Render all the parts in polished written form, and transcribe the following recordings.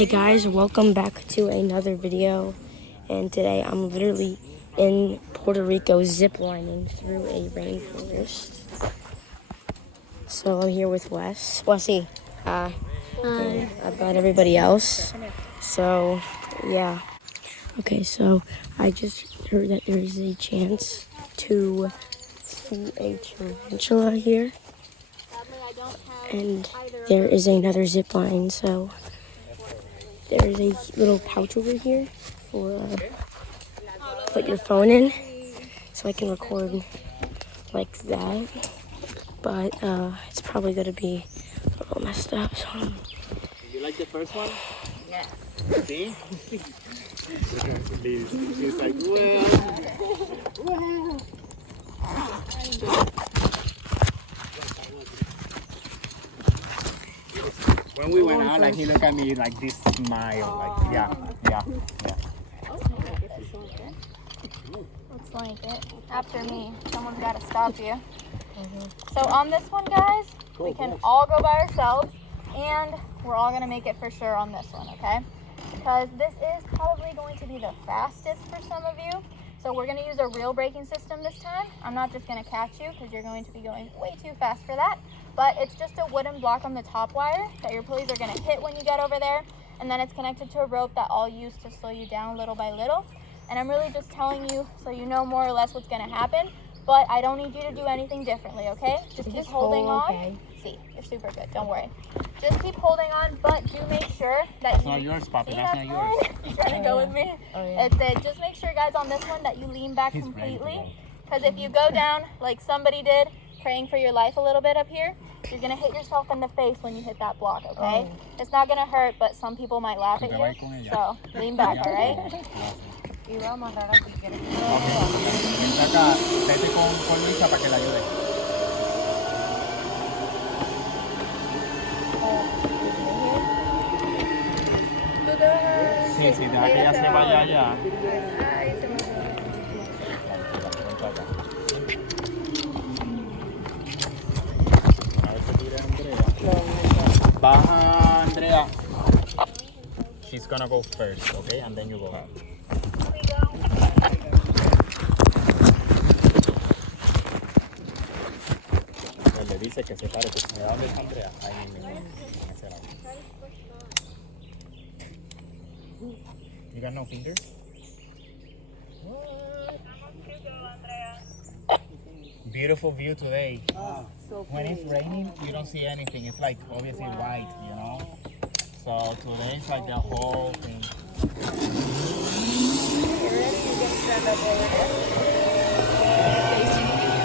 Hey guys, welcome back to another video, and today I'm literally in Puerto Rico ziplining through a rainforest. So I'm here with Wes. Wessie, hi. I've got everybody else. So yeah. Okay, so I just heard that there is a chance to see a tarantula here, and there is another zip line. So there is a little pouch over here for put your phone in, so I can record like that. But it's probably gonna be a little messed up. So you like the first one? Yes. See? He's like, well. When we went out, like he looked at me like this smile, like yeah. Looks like it. After me, someone's got to stop you. So on this one, guys, we can all go by ourselves, and we're all gonna make it for sure on this one, okay? Because this is probably going to be the fastest for some of you. So we're gonna use a real braking system this time. I'm not just gonna catch you because you're going to be going way too fast for that. But it's just a wooden block on the top wire that your pulleys are gonna hit when you get over there. And then it's connected to a rope that I'll use to slow you down little by little. And I'm really just telling you so you know more or less what's gonna happen. But I don't need you to do anything differently, okay? Just keep holding on. Okay. See, you're super good, don't worry. Just keep holding on, but do make sure that It's not yours, Papa, that's not yours. You're trying to go with me? Oh, yeah. Just make sure, guys, on this one that you lean back completely. Because if you go down like somebody did, praying for your life a little bit up here, you're gonna hit yourself in the face when you hit that block, okay? It's not gonna hurt, but some people might laugh at you. So lean back, all right? Ok, vente acá, vete con Luisa para que la ayude. Sí, deja que ella se vaya allá. Una vez se tire Andrea. Baja, Andrea. She's gonna go first, okay? And then you go. Le dice que se pare, que se me da donde está Andrea. Ahí mismo, en ese lado. You got no fingers? What? Beautiful view today. When it's raining, you don't see anything. It's like obviously white, you know? So today it's like the whole thing. You ready? You're gonna stand up over there.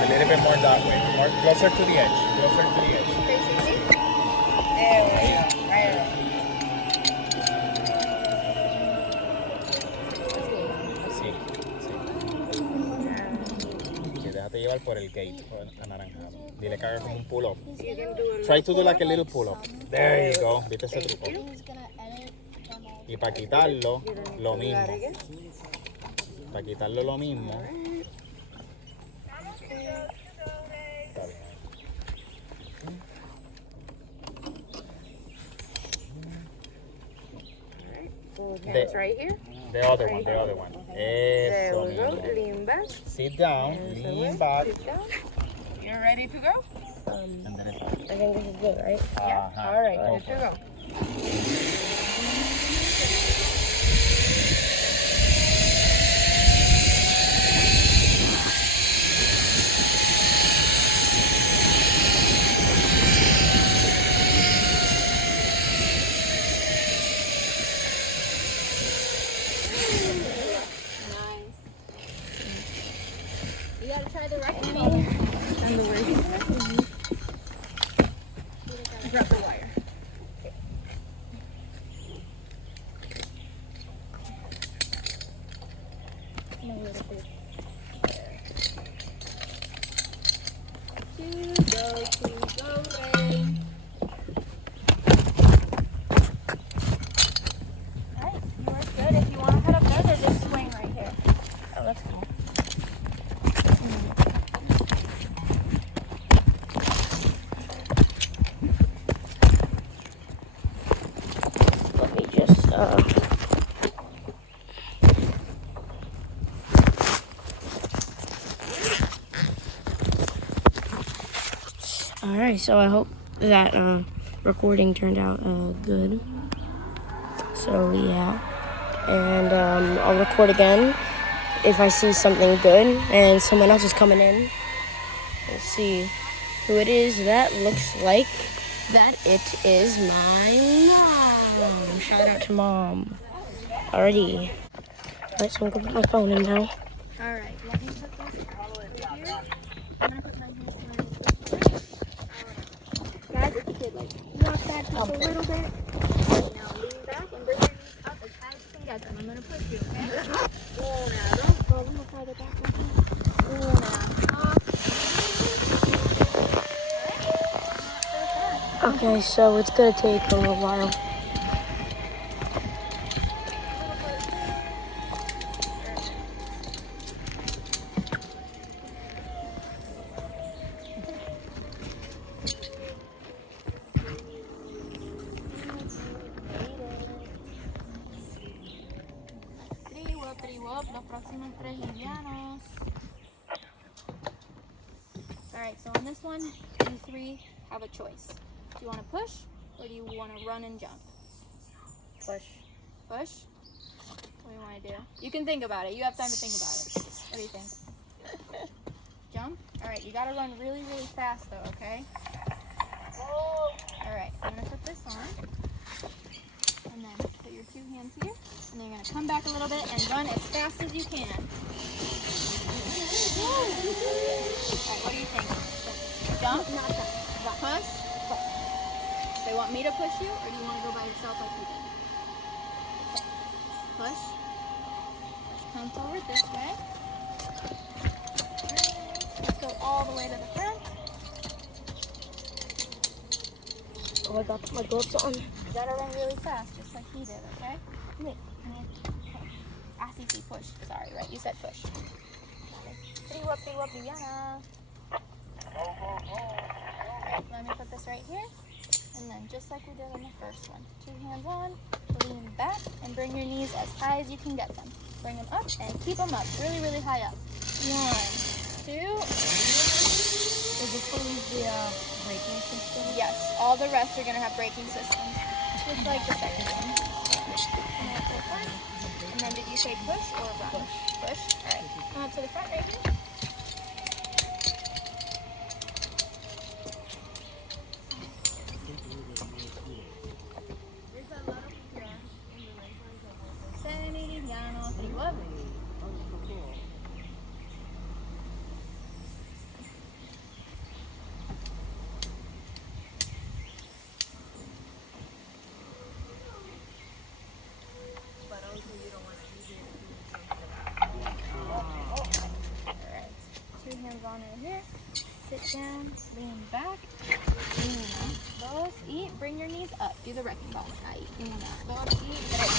A little bit more that way. More closer to the edge. Closer to the edge. Facing me? There we go. Right. Sí. Que déjate llevar por el gate, por el anaranjado. Dile que haga como un pull up. Try to do like a little pull up. There you go. ¿Viste ese truco? Y para quitarlo, lo mismo. Para quitarlo lo mismo. Está bien. Hands right here. The other one. There Eso we go. mismo. Lean back. Sit down, lean back. Sit down. You're ready to go? And then it's I think this is good, right? Yeah. All right, Ready to go. You gotta try the right one. Drop the wire. Alright, you are good. If you want to head up there, there's a swing right here. Oh, let's go. Let me just Alright, so I hope that recording turned out good. So yeah, and I'll record again if I see something good and someone else is coming in. Let's see who it is. That looks like that it is my mom. Shout out to Mom. Alrighty. Alright, so I'm gonna put my phone in now. Alright, let me put this right here. I'm gonna put my hands on it. Guys, if you could like rock that just a little bit. Now lean back and bring your knees up as high as you can get them. I'm gonna push you, okay? Una, dos, go a little farther back. Una, dos. Okay, so it's gonna take a little while. Los próximos 3 livianos. Alright, so on this one, you 3 have a choice. Do you want to push or do you want to run and jump? Push. Push? What do you want to do? You can think about it. You have time to think about it. What do you think? Jump? Alright, you got to run really, really fast though, okay? Alright, I'm going to put this on. And then put your 2 hands here. And then you're going to come back a little bit and run as fast as you can. Alright, what do you think? Jump? Not jump. Push? They want me to push you, or do you want to go by yourself like you did? Push. Let's come forward this way. Let's go all the way to the front. Oh, I got my gloves on. You gotta run really fast, just like he did, okay? Wait. Así sí, push. Sorry, right? You said push. Triwap, Diana. Let me put this right here. And then just like we did in the first one. 2 hands on, lean back, and bring your knees as high as you can get them. Bring them up and keep them up, really, really high up. 1, 2. Is this going to be a braking system? Yes, all the rest are going to have braking systems, just like the second one. And then did you say push or run? Push. All right. Come up to the front right here. Semi-liviano, triwap. On in here, sit down, lean back, una, dos, y bring your knees up, do the wrecking ball, ahí, una, dos, y tres.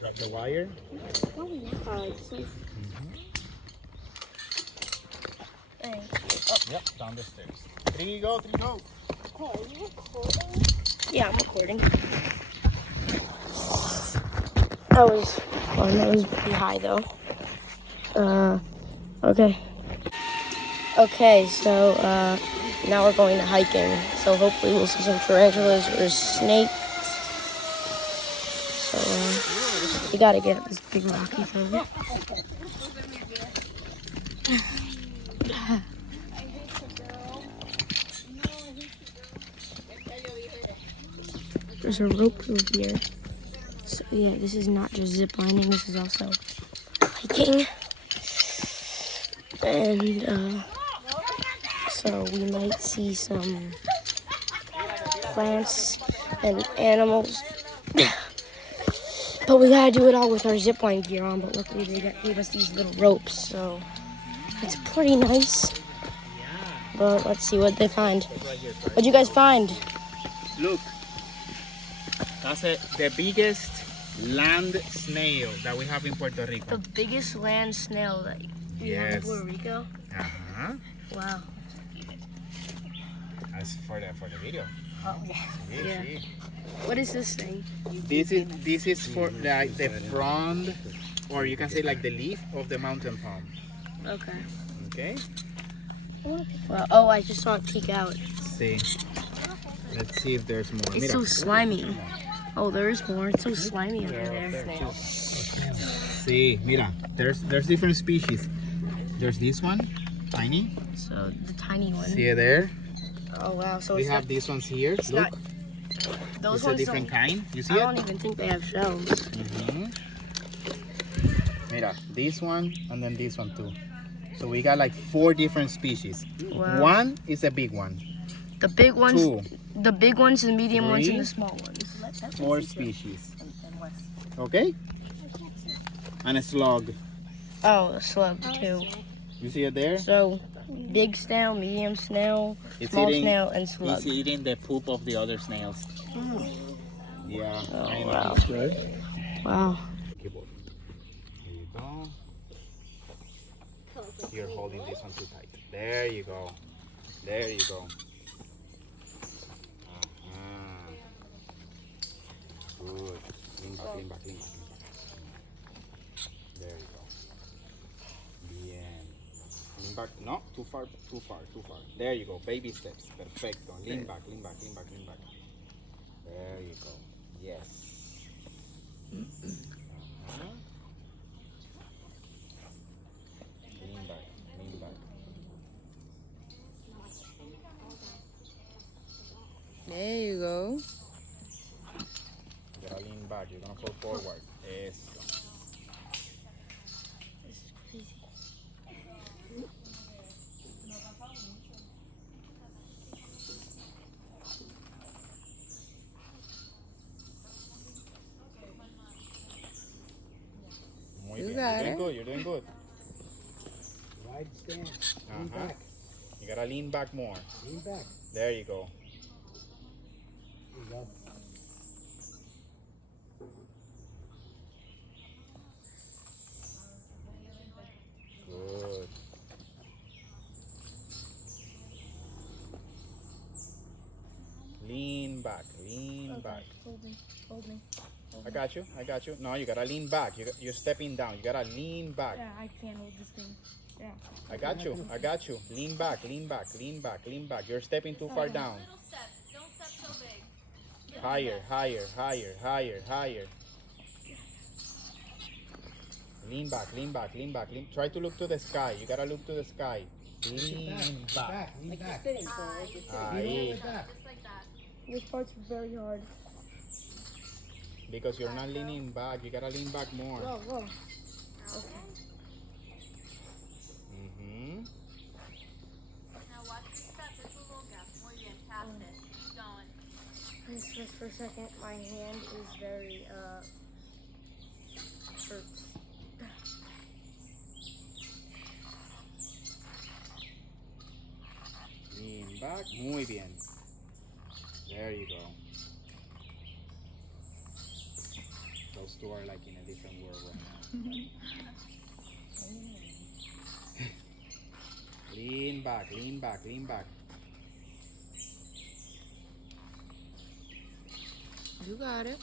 Drop the wire. Oh, yeah. Thank you. Oh. Yep, down the stairs. 3, go, 3, go. Hey, are you recording? Yeah, I'm recording. That was fun. That was pretty high, though. Okay. Okay, so, now we're going to hiking. So hopefully we'll see some tarantulas or snakes. So, you gotta get up this big rocky thing. There's a rope over here. So yeah, this is not just zip lining, this is also hiking. And so we might see some plants and animals. But we gotta do it all with our zipline gear on. But luckily they gave us these little ropes, so it's pretty nice. But let's see what they find. What'd you guys find? Look, that's the biggest land snail that we have in Puerto Rico. The biggest land snail that we have in Puerto Rico. Uh-huh. Wow. That's for the video. Oh yeah. Yeah. What is this thing? This is for like the frond, or you can say like the leaf of the mountain palm. Okay. Okay. Well, oh, I just saw it peek out. See. Let's see if there's more. It's so slimy. Oh, there is more. It's so slimy under there. See, mira, there's different species. There's this one, tiny. So the tiny one. See it there? Oh wow. So We it's have not, these ones here. it's Look, not. Those it's a ones different don't. kind. You see I it? don't even think they have shells. Mira, this one and then this one too. So we got like 4 different species. Wow. One is a big one. The big ones. 2, The big ones, the medium ones, 3, and the small ones. 4 species. Okay? And a slug. Oh, a slug too. You see it there? So, big snail, medium snail, It's small eating- snail, and slug. It's eating the poop of the other snails. Yeah. Oh, I know. wow. It's good. Wow. Keyboard. There you go. You're holding this one too tight. There you go. There you go. Good. Lean back, lean back, lean back, lean back. There you go. Bien. Lean back. No, too far, too far, too far. There you go. Baby steps. Perfecto. Lean back, lean back, lean back, lean back. There you go. Yes. Uh-huh. Lean back, lean back. There you go. You gotta lean back. You're gonna fall forward. Eso. Muy bien. You're doing good. You're doing good. Wide stance. Lean back. You gotta lean back more. Lean back. There you go. There you go. Good. Lean back. Lean back. Hold me. Hold me. I got you. I got you. No, you gotta lean back. You're stepping down. You gotta lean back. Yeah, I can't hold this thing. Yeah. I got you. I got you. Lean back. Lean back. Lean back. Lean back. You're stepping too far down. Little steps. Don't step so big. Higher. Higher. Higher. Higher. Higher. Lean back. Lean back. Lean back. Lean. Try to look to the sky. You gotta look to the sky. Lean back. Lean back. Ahí. Back. Just like that. This part's very hard. Because you're not leaning back. You gotta lean back more. Whoa, whoa. Mm-hmm. Now watch your step. There's a little gap. Muy bien. Past it. Keep going. Just for a second, my hand is very, hurts. Lean back. Muy bien. There you go. Those two are like in a different world right now. Lean back, lean back, lean back. You got it.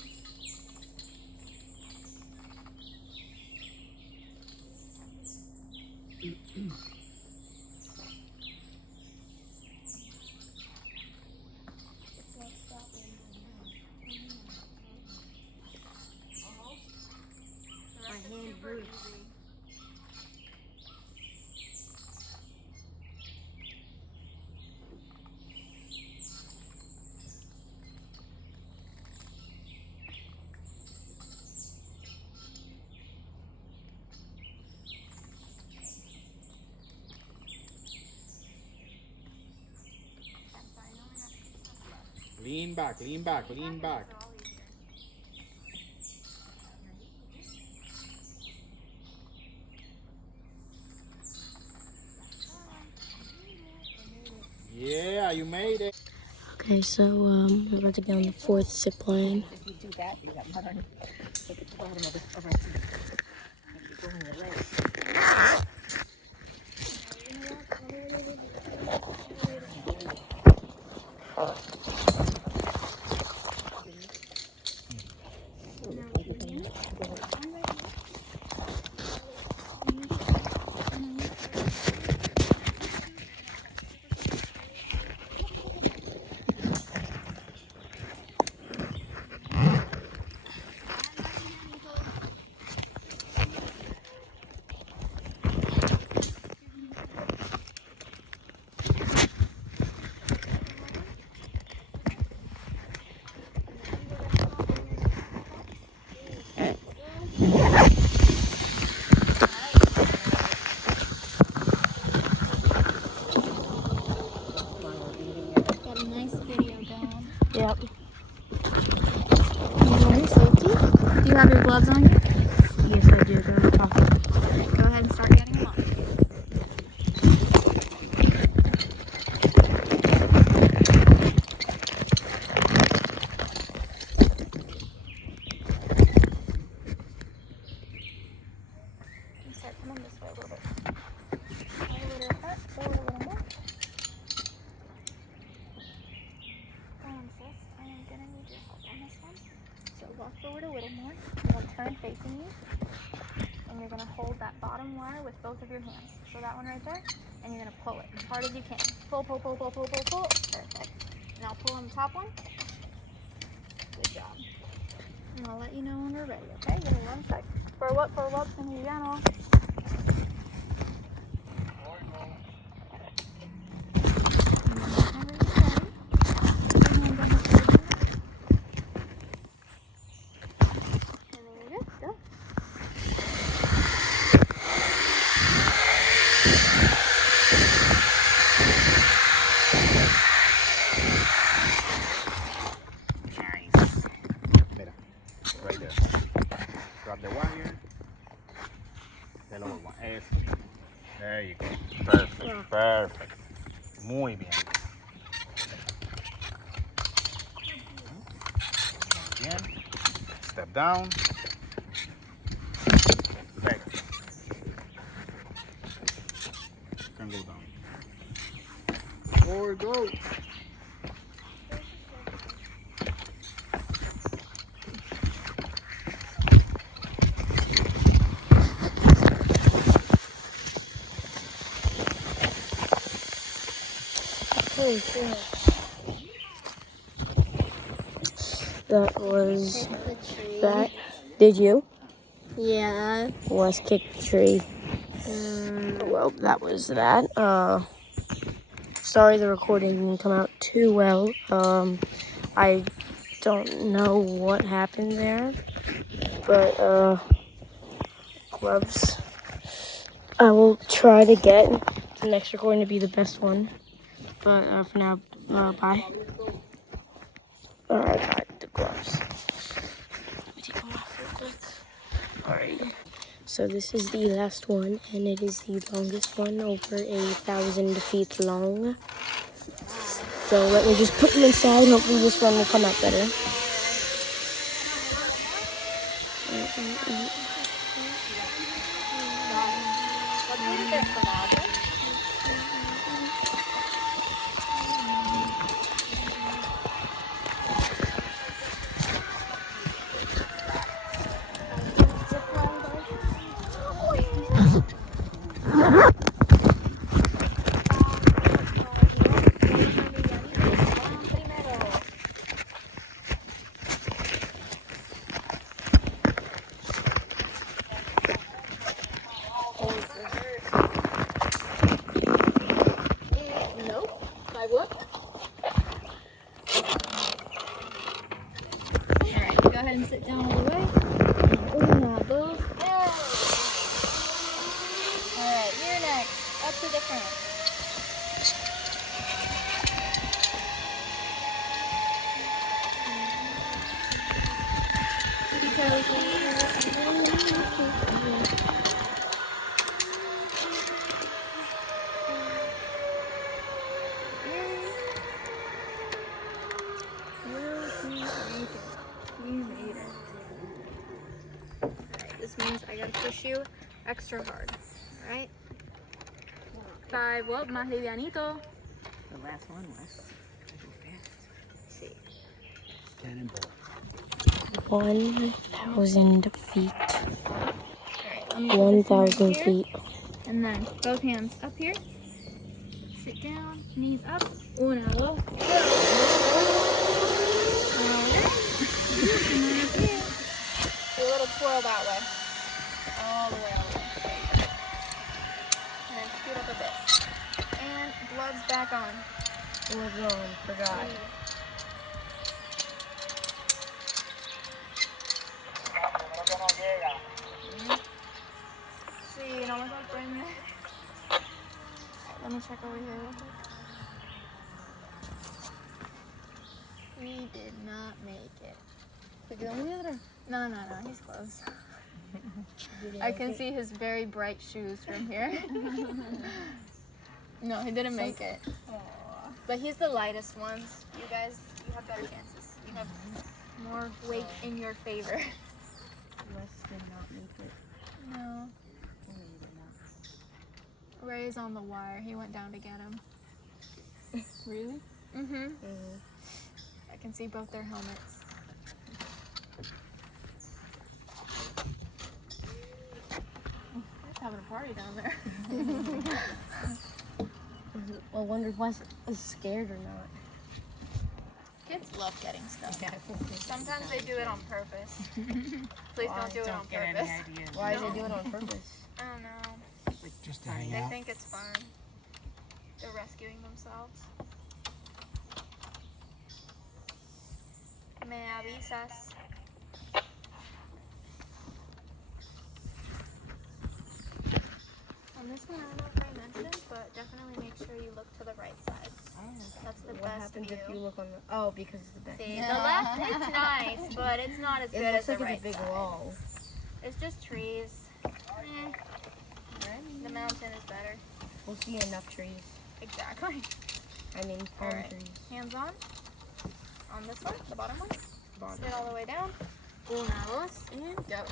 My hand hurts. Lean back, lean back, lean back. Yeah, you made it. Okay, so we're about to get on the 4th zip line. If you do that, you got mud on the bottom of our teeth. And you go in your legs. Got a nice video going. Yep. Do you have your gloves on? Yes, I do. Go Go ahead and start getting them on. And start coming this way a little bit. Forward a little more. Come on, sis. I am gonna need your help on this one. So walk forward a little more. You're gonna turn facing you. And you're gonna hold that bottom wire with both of your hands. So that one right there. And you're gonna pull it as hard as you can. Pull, pull, pull, pull, pull, pull, pull. Perfect. Now pull on the top one. Good job. And I'll let you know when we're ready, okay? Give me 1 sec. Forward, mexicano. Mira, right there. Grab the wire. The lower one. Eso. There you go. Perfect. Perfect. Muy bien. Bien. Step down. Leg. Can go down. Forward, go. That was that. Did you? Yeah. Was kick the tree. Well, that was that. Sorry the recording didn't come out too well. I don't know what happened there, but gloves. I will try to get the next recording to be the best one. But for now, bye. Alright, got the gloves. Let me take them off real quick. Alright. So this is the last one, and it is the longest one, over 1,000 feet long. So let me just put them inside, and hopefully this one will come out better. Alright, go ahead and sit down all the way. Una, dos, Alright, you're next. Up to the front. extra hard. All right. 5. Well, más livianito. The last one was. Go fast. See. Cannonball. 1,000 feet. I'm gonna put this 1,000 one right here, feet. and then both hands up here. Sit down, knees up. 1, 2, 3. All right. Do a little twirl that way. All the way, all the way. And then scoot up a bit. And gloves back on. We're going. Forgot. Sí, no me sorprende. Let me check over here real quick. We did not make it. No, he's close. I can see his very bright shoes from here. No, he didn't make it. But he's the lightest ones. You guys, you have better chances. You have more weight in your favor. Wes did not make it. No. Ray's on the wire. He went down to get him. Really? Mm-hmm. I can see both their helmets. They're having a party down there. I wonder if Wes is scared or not. Kids love getting stuff. Sometimes they do it on purpose. Please don't do it on purpose. Why is they do it on purpose? I don't know. Just to hang They out. think it's fun. They're rescuing themselves. Me avisas. On this one, I don't know if I mentioned, but definitely make sure you look to the right side. That's the What best happens view. if you look on the... Oh, because it's the back. See, the left, it's nice, but it's not as good It as looks the like right it's a big side. wall. It's just trees. The mountain is better. We'll see enough trees. Exactly. I mean, palm Alright. trees. Hands on. On this one, the bottom one. Bottom. Sit all the way down. Una, dos, and go.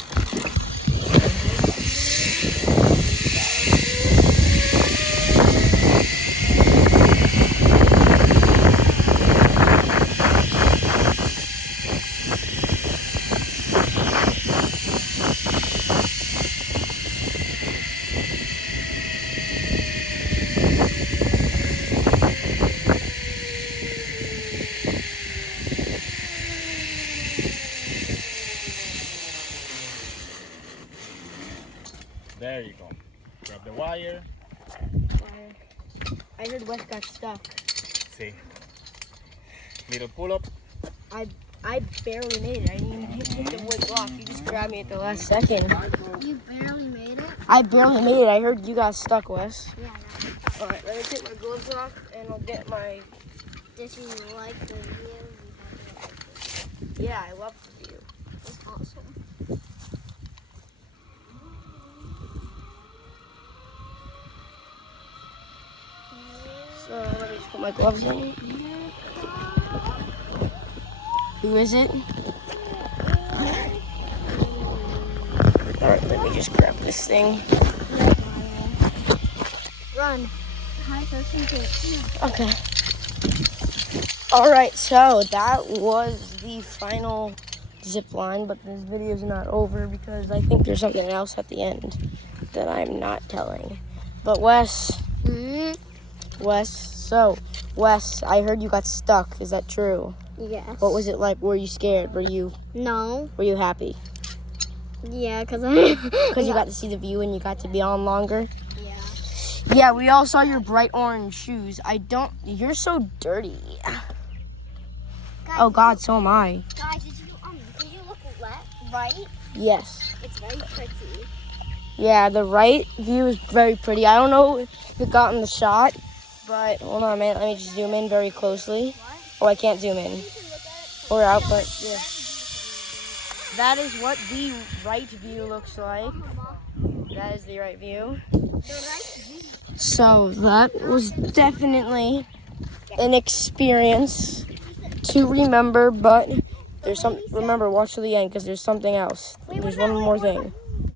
There you go. Grab the wire. I heard Wes got stuck. See. Little pull up. I barely made it. I didn't even hit the wood block. You just grabbed me at the last second. You barely made it? I barely made it. I heard you got stuck, Wes. Yeah, Alright, let me take my gloves off and I'll get my... Did you like the view? Yeah, I love the view. It's awesome. So let me just put my gloves on. Who is it? Alright, let me just grab this thing. Run. Hi, social kid. Okay. Alright, so that was the final zip line, but this video is not over because I think there's something else at the end that I'm not telling. But Wes, Wes, I heard you got stuck. Is that true? Yes. What was it like? Were you scared? Were you No. happy? Yeah, because Because you got to see the view and you got to be on longer? Yeah. Yeah, we all saw your bright orange shoes. You're so dirty. Guys, Oh God, so am I. Guys, did you look left, right? Yes. It's very pretty. Yeah, the right view is very pretty. I don't know if it got in the shot, but hold on a minute. Let me just zoom in very closely. Oh, I can't zoom in. Or out, but yeah. That is what the right view looks like. That is the right view. So that was definitely an experience to remember, but there's some, remember, watch to the end because there's something else. There's one more thing.